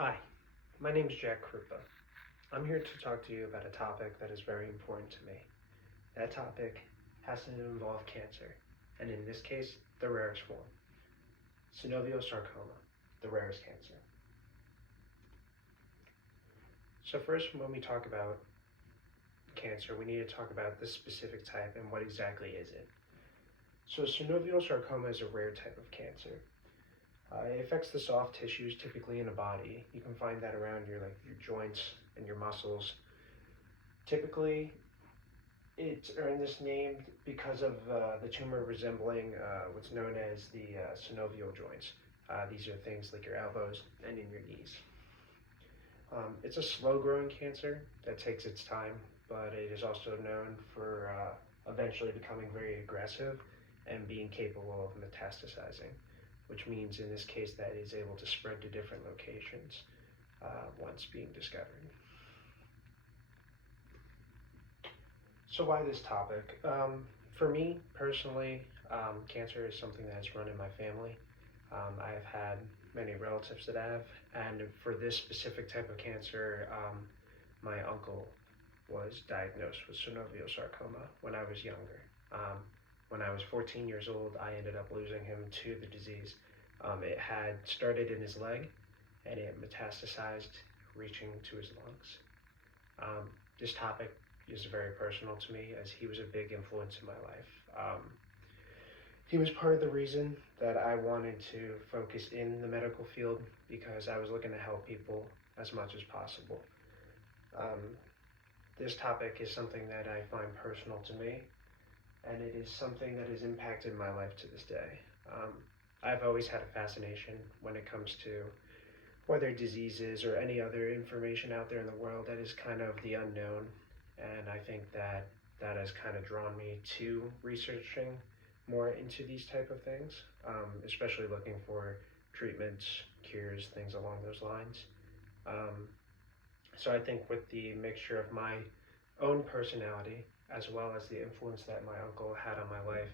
Hi, my name is Jack Krupa. I'm here to talk to you about a topic that is very important to me. That topic has to involve cancer, and in this case, the rarest form, synovial sarcoma, the rarest cancer. So first, when we talk about cancer, we need to talk about the specific type and what exactly is it. So synovial sarcoma is a rare type of cancer. It affects the soft tissues typically in the body. You can find that around your joints and your muscles. Typically, it's earned this name because of the tumor resembling what's known as the synovial joints. These are things like your elbows and in your knees. It's a slow-growing cancer that takes its time, but it is also known for eventually becoming very aggressive and being capable of metastasizing, which means in this case that it is able to spread to different locations once being discovered. So why this topic? For me personally, cancer is something that has run in my family. I've had many relatives that have, and for this specific type of cancer, my uncle was diagnosed with synovial sarcoma when I was younger. When I was 14 years old, I ended up losing him to the disease. It had started in his leg, and it metastasized, reaching to his lungs. This topic is very personal to me, as he was a big influence in my life. He was part of the reason that I wanted to focus in the medical field, because I was looking to help people as much as possible. This topic is something that I find personal to me, and it is something that has impacted my life to this day. I've always had a fascination when it comes to whether diseases or any other information out there in the world that is kind of the unknown, and I think that has kind of drawn me to researching more into these type of things, especially looking for treatments, cures, things along those lines. So I think with the mixture of my own personality as well as the influence that my uncle had on my life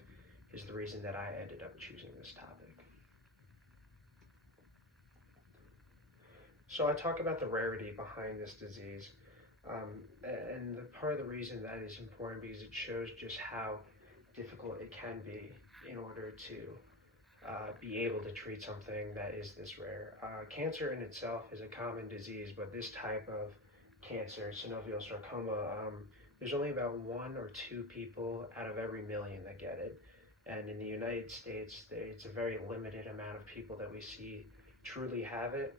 is the reason that I ended up choosing this topic. So I talk about the rarity behind this disease, and the part of the reason that is important because it shows just how difficult it can be in order to be able to treat something that is this rare. Cancer in itself is a common disease, but this type of cancer, synovial sarcoma, there's only about 1 or 2 people out of every million that get it. And in the United States, it's a very limited amount of people that we see truly have it,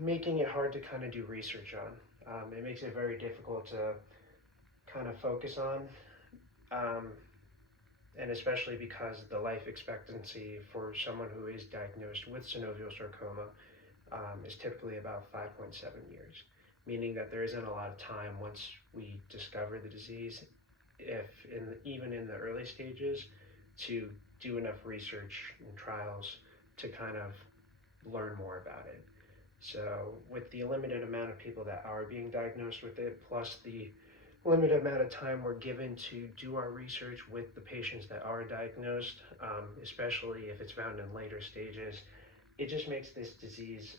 making it hard to kind of do research on. It makes it very difficult to kind of focus on, and especially because the life expectancy for someone who is diagnosed with synovial sarcoma is typically about 5.7 years, meaning that there isn't a lot of time once we discover the disease, even in the early stages, to do enough research and trials to kind of learn more about it. So with the limited amount of people that are being diagnosed with it, plus the limited amount of time we're given to do our research with the patients that are diagnosed, especially if it's found in later stages, it just makes this disease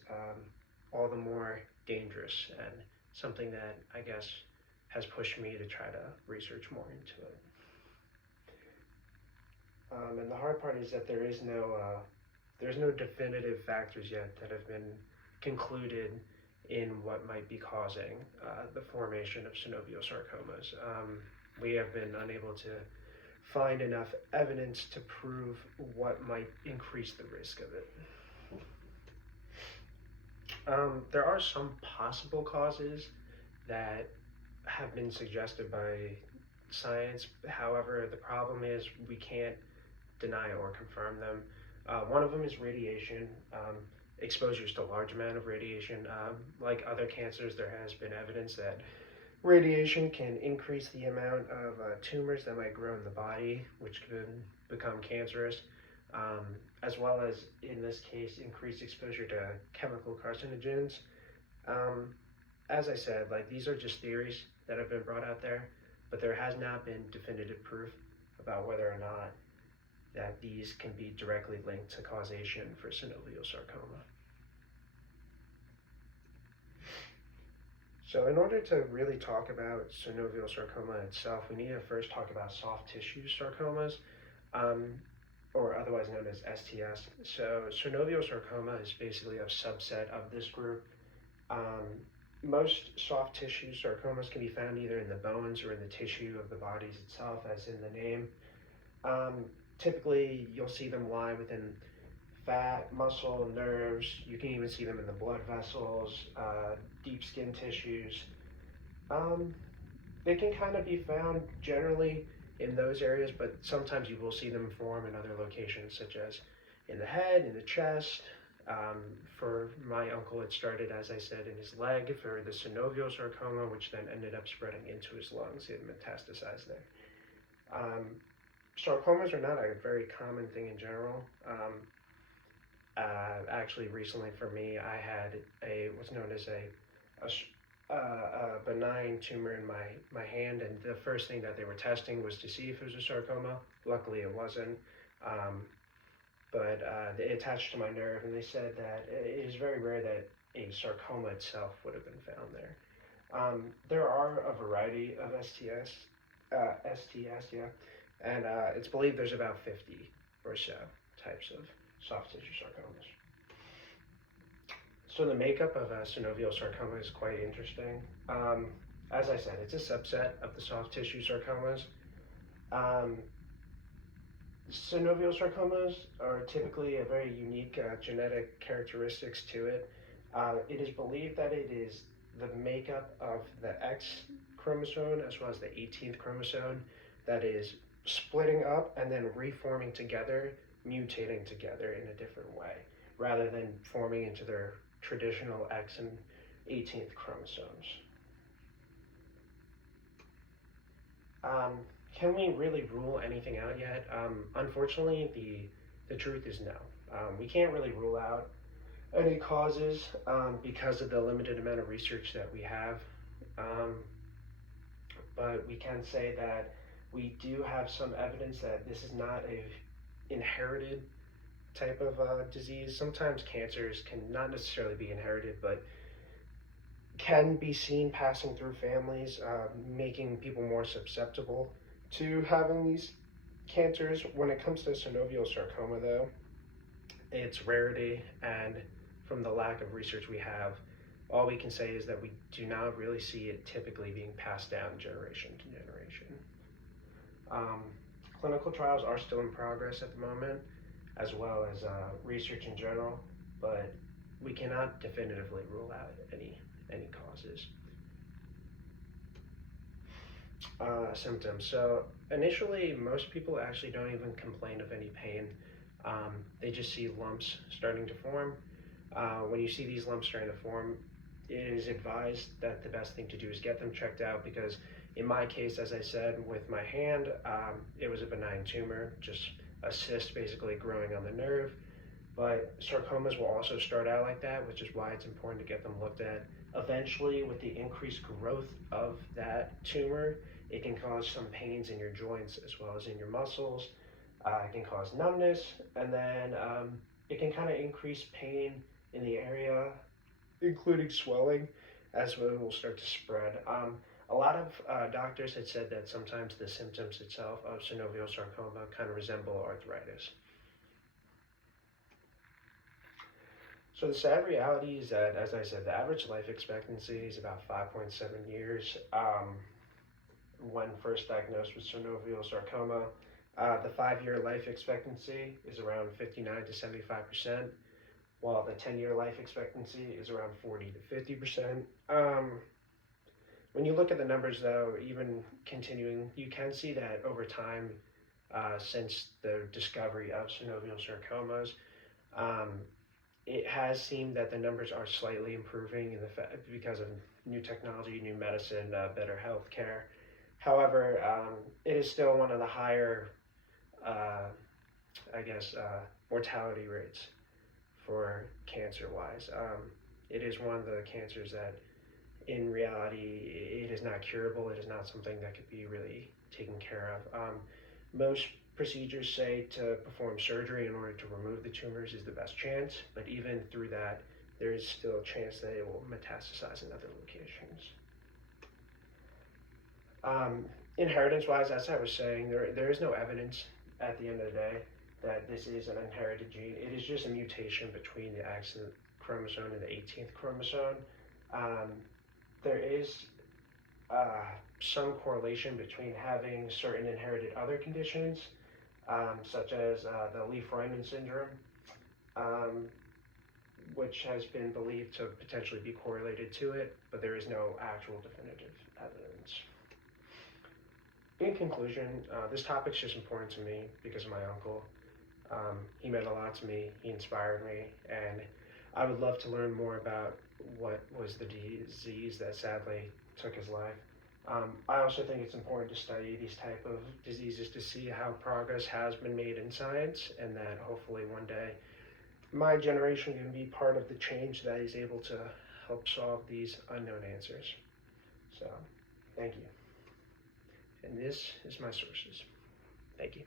all the more dangerous, and something that I guess has pushed me to try to research more into it. And the hard part is that there's no definitive factors yet that have been concluded in what might be causing the formation of synovial sarcomas. We have been unable to find enough evidence to prove what might increase the risk of it. There are some possible causes that have been suggested by science. However, the problem is we can't deny or confirm them. One of them is radiation. Exposures to large amount of radiation. Like other cancers, there has been evidence that radiation can increase the amount of tumors that might grow in the body, which could become cancerous, as well as, in this case, increased exposure to chemical carcinogens. As I said, these are just theories that have been brought out there, but there has not been definitive proof about whether or not that these can be directly linked to causation for synovial sarcoma. So in order to really talk about synovial sarcoma itself, we need to first talk about soft tissue sarcomas, um, or otherwise known as STS. So synovial sarcoma is basically a subset of this group. Um, Most soft tissue sarcomas can be found either in the bones or in the tissue of the bodies itself, as in the name. Um, Typically, you'll see them lie within fat, muscle, nerves. You can even see them in the blood vessels, deep skin tissues. Um, they can kind of be found generally in those areas, but sometimes you will see them form in other locations, such as in the head, in the chest. For my uncle, it started, as I said, in his leg for the synovial sarcoma, which then ended up spreading into his lungs. It metastasized there. Um, Sarcomas are not a very common thing in general. Actually, recently for me, I had what's known as a benign tumor in my hand, and the first thing that they were testing was to see if it was a sarcoma. Luckily, it wasn't. But it attached to my nerve, and they said that it is very rare that a sarcoma itself would have been found there. There are a variety of STS, yeah, and it's believed there's about 50 or so types of soft tissue sarcomas. So the makeup of a synovial sarcoma is quite interesting. As I said, it's a subset of the soft tissue sarcomas. Synovial sarcomas are typically a very unique genetic characteristics to it. It is believed that it is the makeup of the X chromosome as well as the 18th chromosome that is splitting up and then reforming together, mutating together in a different way, rather than forming into their traditional X and 18th chromosomes. Can we really rule anything out yet? Unfortunately, the truth is no. We can't really rule out any causes because of the limited amount of research that we have. But we can say that we do have some evidence that this is not a inherited type of disease. Sometimes cancers can not necessarily be inherited, but can be seen passing through families, making people more susceptible to having these cancers. When it comes to synovial sarcoma, though, its rarity and from the lack of research we have, all we can say is that we do not really see it typically being passed down generation to generation. Clinical trials are still in progress at the moment, as well as research in general, but we cannot definitively rule out any causes. Symptoms. So initially, most people actually don't even complain of any pain. They just see lumps starting to form. When you see these lumps starting to form, it is advised that the best thing to do is get them checked out, because in my case, as I said, with my hand, it was a benign tumor, just a cyst basically growing on the nerve. But sarcomas will also start out like that, which is why it's important to get them looked at. Eventually, with the increased growth of that tumor, it can cause some pains in your joints as well as in your muscles. It can cause numbness, and then it can kind of increase pain in the area, including swelling, as it will start to spread. A lot of doctors had said that sometimes the symptoms itself of synovial sarcoma kind of resemble arthritis. So the sad reality is that, as I said, the average life expectancy is about 5.7 years. When first diagnosed with synovial sarcoma, the 5-year life expectancy is around 59 to 75%, while the 10-year life expectancy is around 40 to 50%. When you look at the numbers, though, even continuing, you can see that over time, since the discovery of synovial sarcomas, it has seemed that the numbers are slightly improving because of new technology, new medicine, better health care. However, it is still one of the higher, mortality rates for cancer-wise. It is one of the cancers that, in reality, it is not curable. It is not something that could be really taken care of. Most procedures say to perform surgery in order to remove the tumors is the best chance, but even through that, there is still a chance that it will metastasize in other locations. Inheritance-wise, as I was saying, there is no evidence at the end of the day that this is an inherited gene. It is just a mutation between the X chromosome and the 18th chromosome. There is some correlation between having certain inherited other conditions, such as the Leaf-Rhyman syndrome, which has been believed to potentially be correlated to it, but there is no actual definitive evidence. In conclusion, this topic is just important to me because of my uncle. He meant a lot to me, he inspired me, and I would love to learn more about what was the disease that sadly took his life. I also think it's important to study these type of diseases to see how progress has been made in science, and that hopefully one day my generation can be part of the change that is able to help solve these unknown answers. So, thank you. And this is my sources. Thank you.